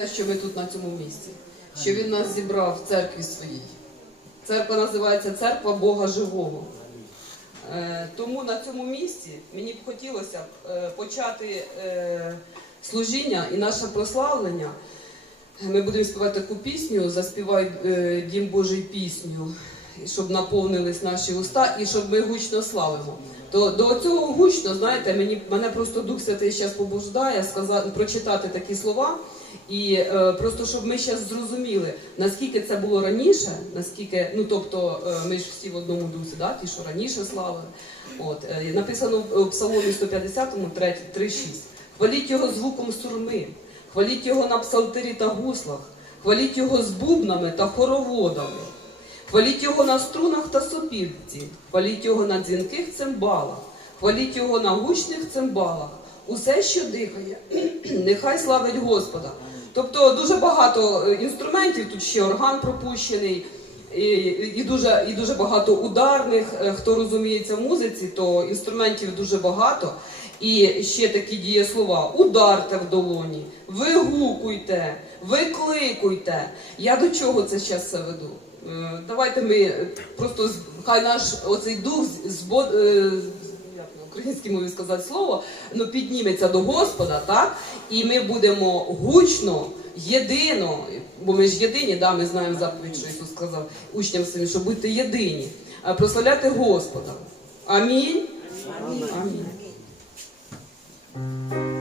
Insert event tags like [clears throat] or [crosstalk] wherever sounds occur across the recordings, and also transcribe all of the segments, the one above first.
те, що ми тут на цьому місці, що він нас зібрав в церкві своїй. Церква називається Церква Бога Живого. Е, Тому на цьому місці мені б хотілося е, почати е, служіння і наше прославлення. Ми будемо співати таку пісню, заспівай Дім Божий пісню, щоб наповнились наші уста і щоб ми гучно славимо. То до цього гучно, знаєте, мені мене просто Дух Святий зараз побуждає сказати, прочитати такі слова. І е, просто щоб ми зараз зрозуміли, наскільки це було раніше, наскільки, ну тобто, е, ми ж всі в одному дусі, да, ті, що раніше славили. От е, написано в в Псаломі 150, 3, 6. Хваліть його звуком сурми, хваліть його на псалтирі та гуслах, хваліть його з бубнами та хороводами. Хваліть його на струнах та сопілці, хваліть його на дзвінких цимбалах, хваліть його на гучних цимбалах. Усе, що дихає, [clears throat] нехай славить Господа. Тобто дуже багато е, інструментів, тут ще орган пропущений, і, і, дуже, і дуже багато ударних. Е, Хто розуміється в музиці, то інструментів дуже багато. І ще такі дієслова: ударте в долоні, вигукуйте, викликуйте. Я до чого це зараз все веду? Е, Давайте ми е, просто хай наш оцей дух збо- е, як українській мові сказати слово, ну підніметься до Господа, так? І ми будемо гучно, єдино, бо ми ж єдині, да, ми знаємо заповідь, що Ісус сказав учням своїм, що будьте єдині, прославляти Господа. Амінь. Амінь. Заспівай,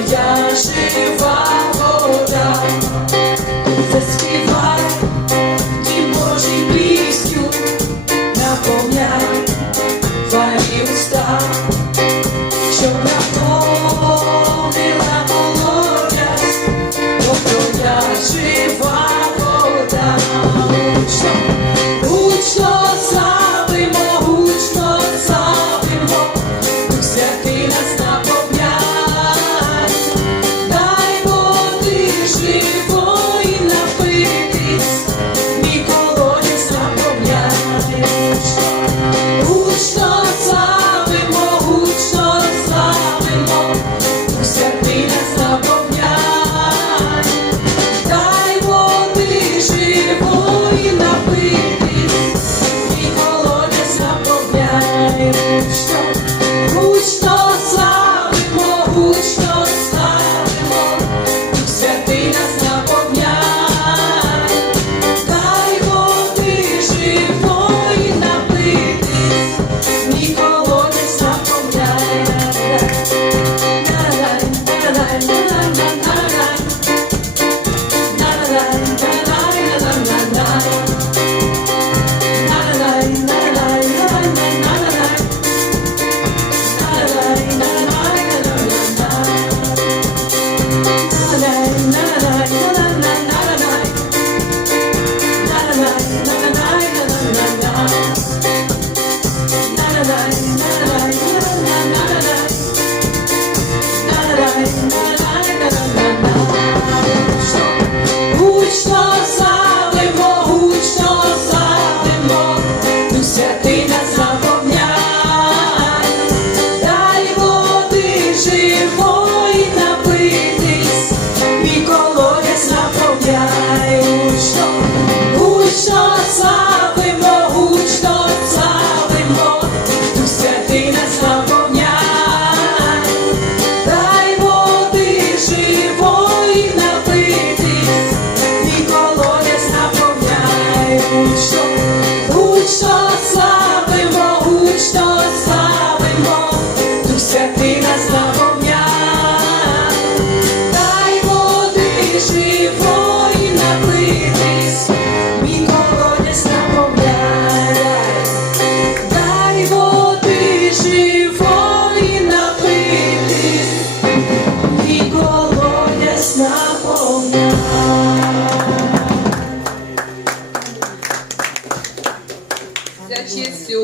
твоя жива вода.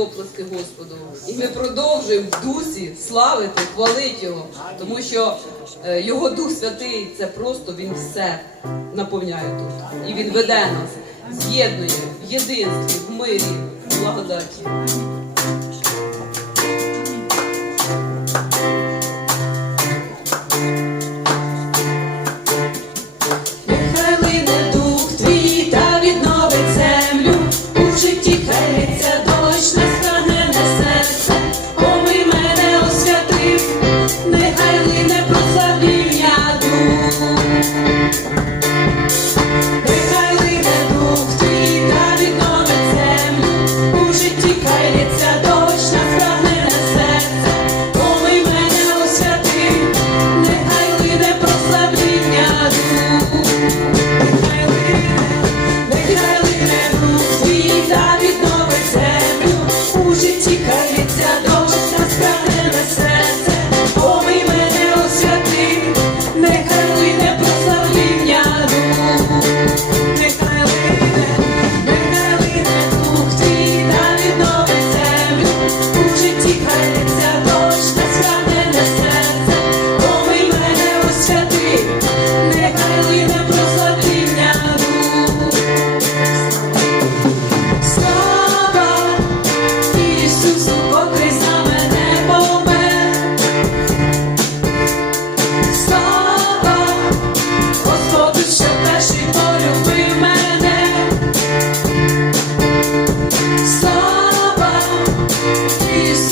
оплески Господу. І ми продовжуємо в дусі славити, хвалити Його, тому що е, Його Дух Святий це просто Він все наповняє тут. І Він веде нас, з'єднує в єдинстві, в мирі, в благодаті.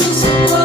Jesus Christ.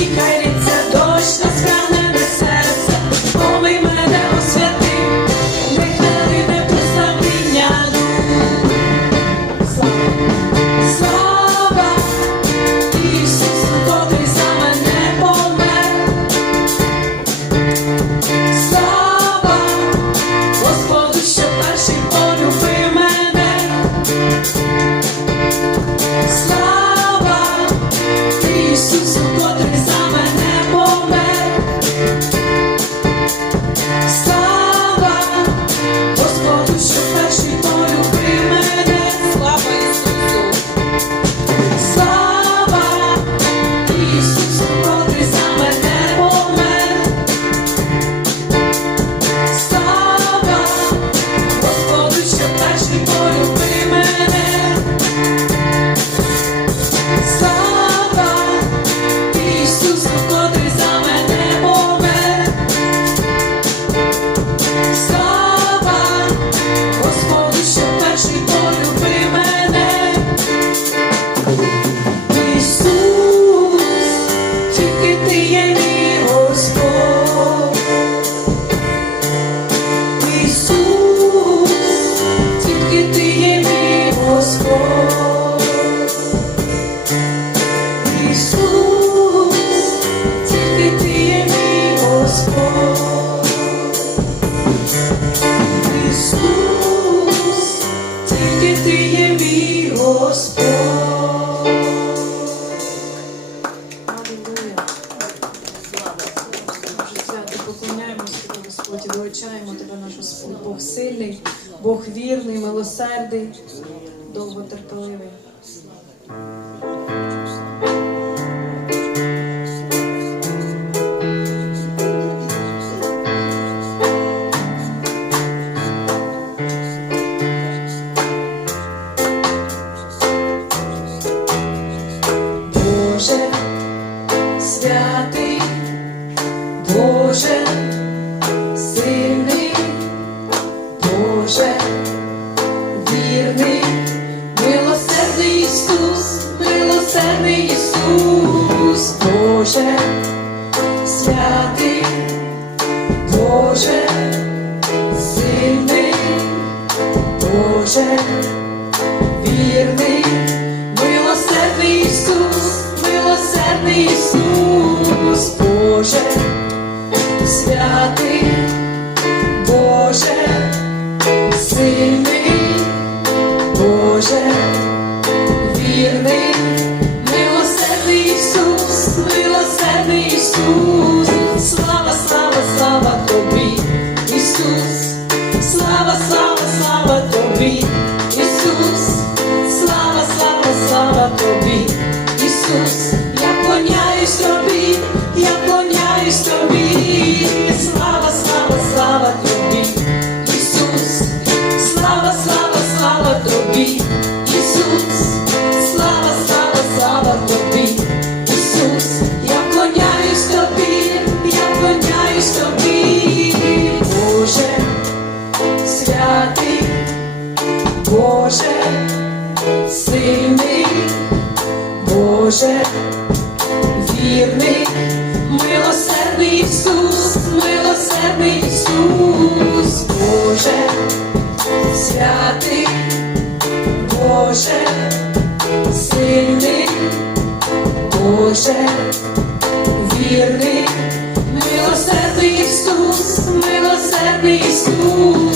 Chica Бог вірний, милосердий, довготерпеливий. Боже, святий, Боже. ти, Боже. Боже, вірний, милосердний Ісус, милосердний Ісус, Боже, святий, Боже, сильний, Боже, вірний, милосердний Ісус, милосердний Ісус.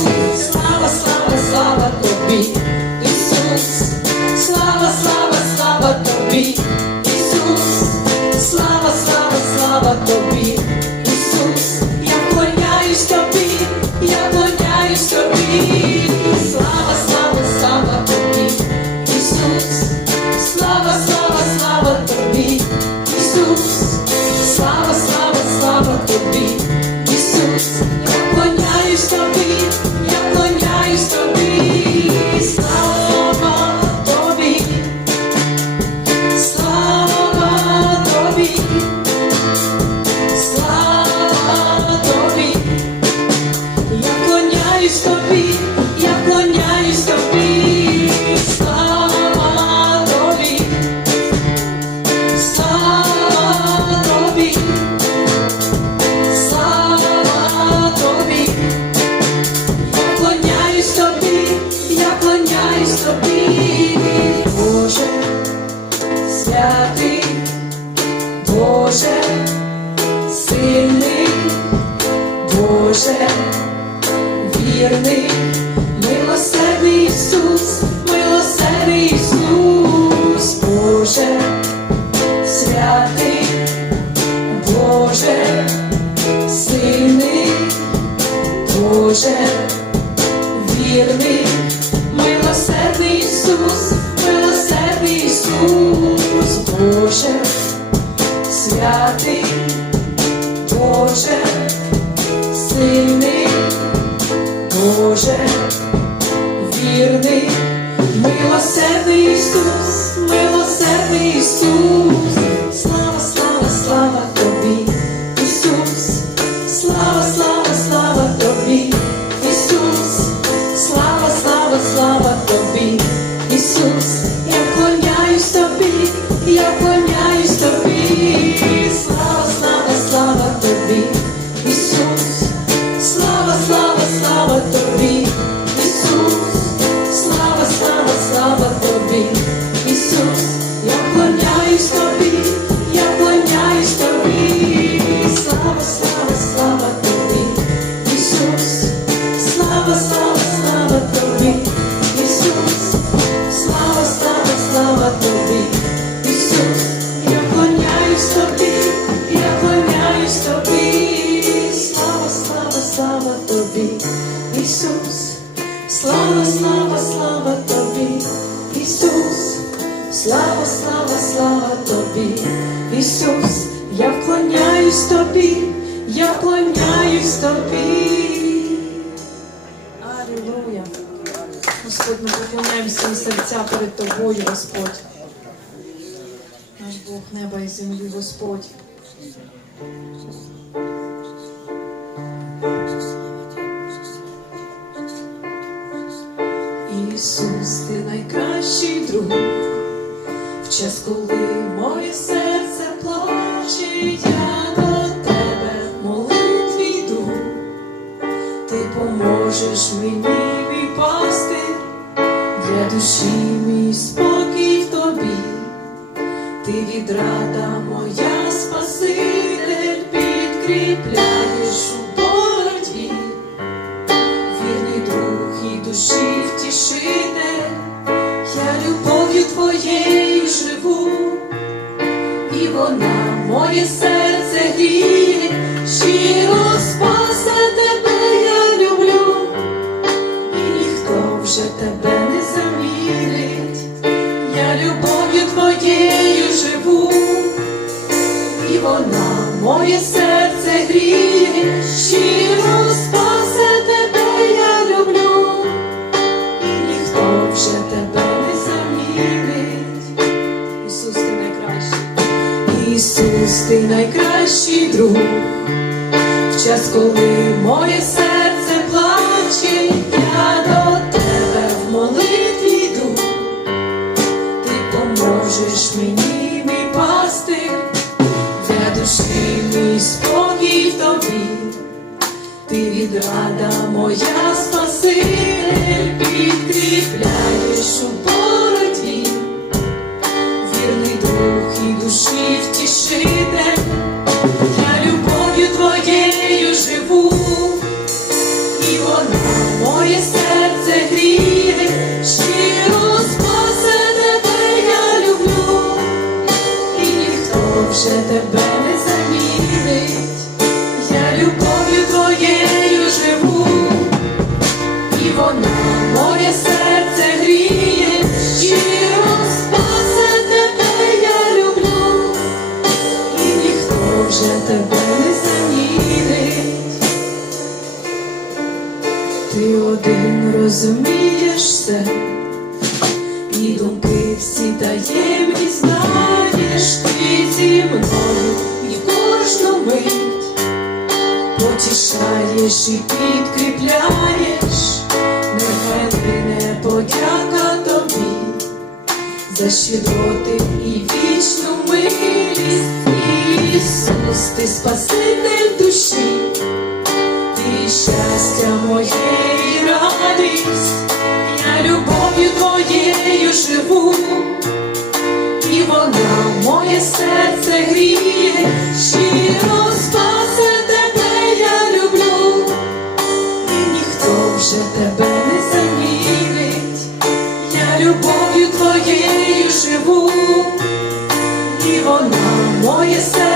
feeling me. землі Господь. Ісус, ти найкращий друг, в час, коли моє серце плаче, я до тебе молитві йду, ти поможеш мені мій для душі мій спокій в тобі, ти відраз. ти найкращий друг, в час, коли моє серце і воно моє серце гріє, щиро спасе тебе я люблю, і ніхто вже тебе не замінить. Ти один розумієш і думки всі таємні знаєш ти зі мною і кожну мить. Потішаєш і підкріпляєш хвилини подяка тобі за щедроти і вічну милість, Ісус, ти спаситель душі, ти щастя моєї радість, я любов'ю твоєю живу, і вона моє серце гріє щиро. Moje serce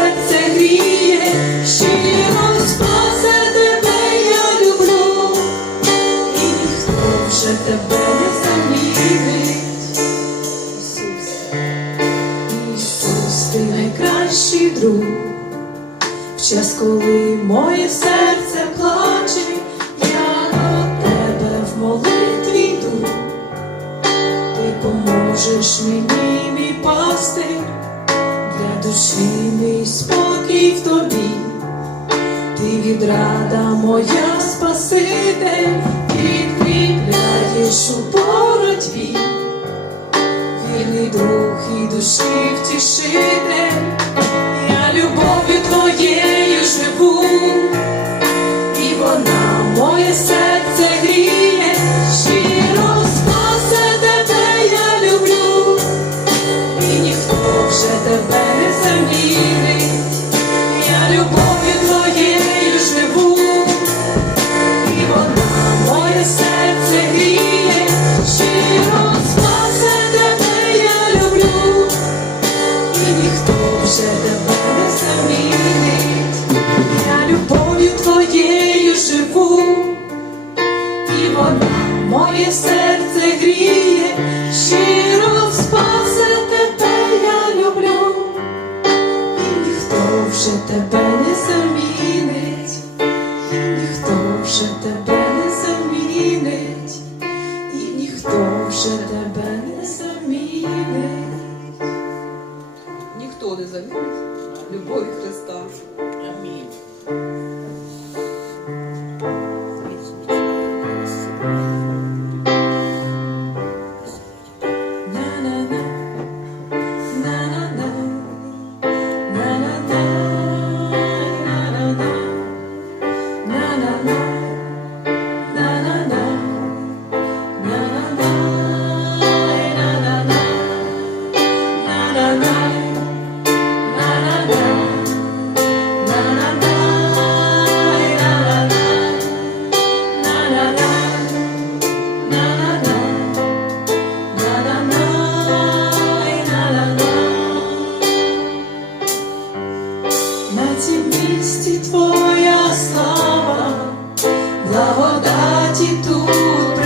замінить любові Христа.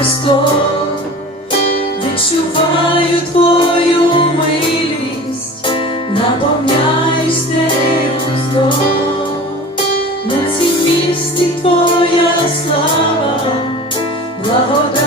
Христо, відчуваю твою милість, наповняюсь нею знов. на цій місті твоя слава, благодать.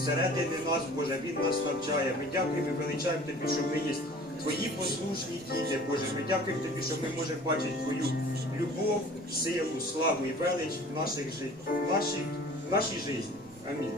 Всередині нас, Боже, він нас навчає. Ми дякуємо і величаємо тобі, що ми є твої послушні діти, Боже. Ми дякуємо тобі, що ми можемо бачити твою любов, силу, славу і велич в наших в нашій, в нашій житті. Амінь.